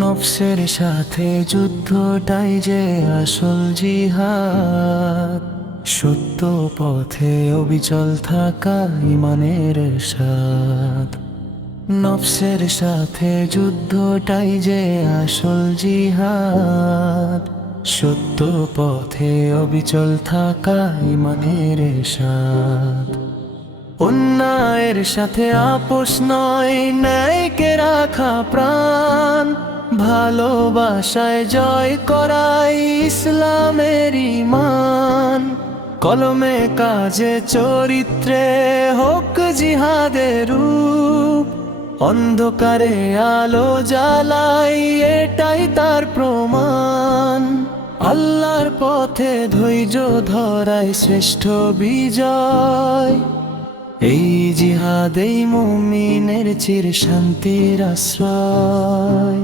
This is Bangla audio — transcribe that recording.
নফসের সাথে যুদ্ধটাই যে আসল জিহাদ, সত্য পথে অবিচল থাকা ইমানের সাথ। নফসের সাথে যুদ্ধটাই যে আসল জিহাদ, সত্য পথে অবিচল থাকা ইমানের সাথ। অন্যায়ের সাথে আপোষ নয়, ন্যায়কে রাখা প্রাণ, ভালোবাসায় জয় করাই ইসলামের ঈমান। কলমে কাজে চরিত্রে হোক জিহাদের রূপ, অন্ধকারে আলো জ্বালাই এটাই তার প্রমাণ। আল্লাহর পথে ধৈর্য ধরাই শ্রেষ্ঠ বিজয়, এই জিহাদেই মুমিনের চির শান্তির আশ্রয়।